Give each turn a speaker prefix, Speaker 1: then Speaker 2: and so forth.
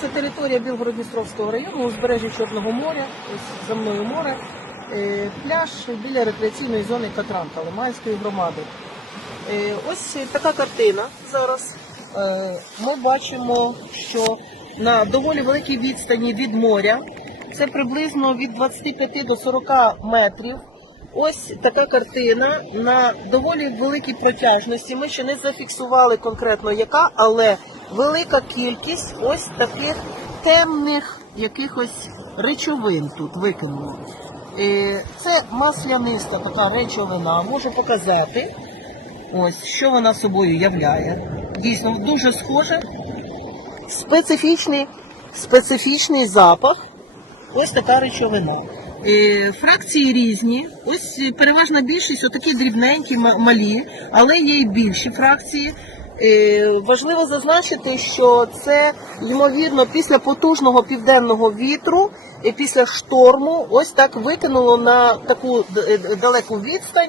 Speaker 1: Це територія Білгород-Дністровського району, узбережжя Чорного моря, ось за мною море, Е, пляж біля рекреаційної зони Катранка Лиманської громади. Е, Ось така картина зараз. Е, Ми бачимо, що на доволі великій відстані від моря, це приблизно від 25 до 40 метрів. Ось така картина на доволі великій протяжності. Ми ще не зафіксували конкретно яка, але велика кількість ось таких темних якихось речовин тут викинуло. Е, Це масляниста така речовина, можу показати. Ось що вона собою являє. Дійсно, дуже схоже. Специфічний, специфічний запах. Ось така речовина. Е, Фракції різні. Ось е, переважна більшість отакі дрібненькі, малі, але є і більші фракції. Е, Важливо зазначити, що це ймовірно після потужного південного вітру і після шторму ось так викинуло на таку е, далеку відстань